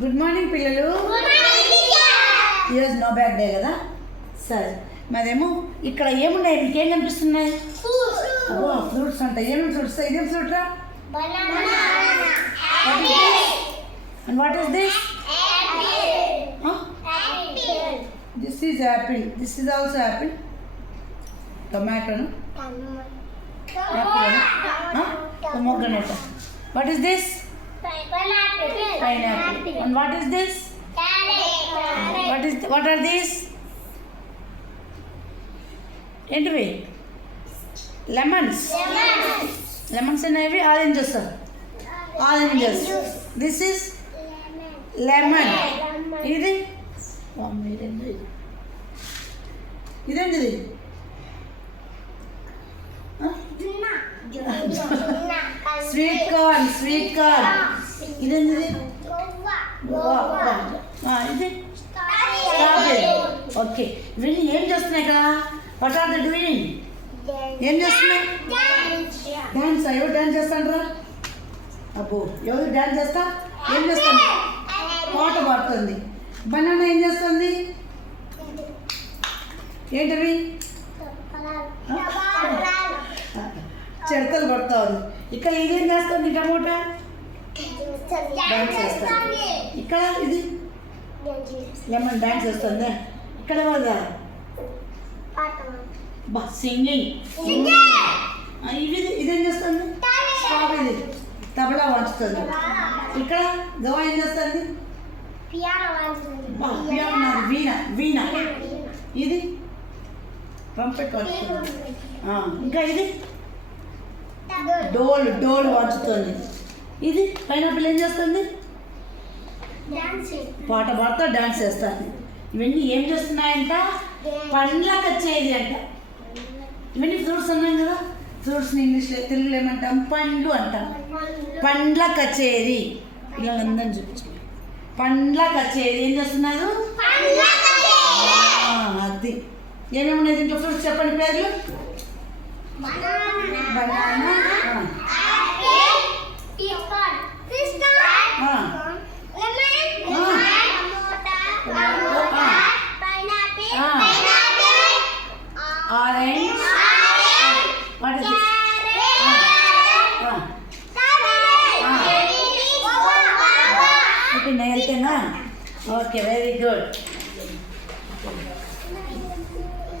Good morning పిల్లలు. ఈరోజు no bag day కదా. సరే మరేమో ఇక్కడ ఏమున్నాయి, మీకు ఏం కనిపిస్తున్నాయి? ఫ్రూట్స్ అంటాయి. ఏమేమి ఫ్రూట్స్? ఇదేం ఫ్రూట్ రా? And what is this? This is apple. This is also apple. టొమాటోను, pomegranate. What is this? Pineapple. And what is this? What are these? ఏంటివి? లెమన్స్. లెమన్స్ అనేవి oranges. Oranges. This is lemon. ఇది ఇదేంటిది? Sweet corn. Sweet corn. ఇదేంటిది? ఇది strawberry. Okay, ఇవన్నీ ఏం చేస్తున్నాయి కదా? What are the doing? ఏం చేస్తున్నాయి? డాన్స్. ఎవరు డాన్స్ చేస్తాను రా? అబ్బో, ఎవరు డాన్స్ చేస్తా? ఏం చేస్తాను? పాట పాడుతుంది. బనానా ఏం చేస్తుంది? ఏంటవి? చెడతలు పడుతూ ఉంది. ఇక్కడ ఇదేం చేస్తుంది? టమోటా డాన్స్ చేస్తుంది. ఇక్కడ ఇది లెమన్ డాన్స్ చేస్తుంది. ఇక్కడ కదా సింగింగ్. ఇదేం చేస్తుంది? స్ట్రాబెర్రీ తబలా వాంచుతుంది. ఇక్కడ గవ ఏం చేస్తుంది? పియానో. వీణ. వీణ. ఇది ట్రంపెట్ వాంచుతుంది. ఇంకా ఇది డోల్. డోల్ వాంచుతుంది. ఇది పైనాపిల్ ఏం చేస్తుంది? పాట పాడుతూ డాన్స్ చేస్తాను. ఇవన్నీ ఏం చేస్తున్నాయంట? పండ్ల కచేరీ అంట. ఇవన్నీ ఫ్రూట్స్ అన్నాం కదా. ఫ్రూట్స్ని ఇంగ్లీష్లో, తెలుగులో ఏమంటాం? పండ్లు అంటాం. పండ్ల కచేరీ. పిల్లలందరినీ చూపించు. పండ్ల కచేరీ ఏం చేస్తున్నారు? అది ఏమేమి ఉన్నాయి దీంట్లో? ఫ్రూట్స్ చెప్పండి పేర్లు. Banana, orange. What is this? Okay, నేర్తేనా? Okay, very good.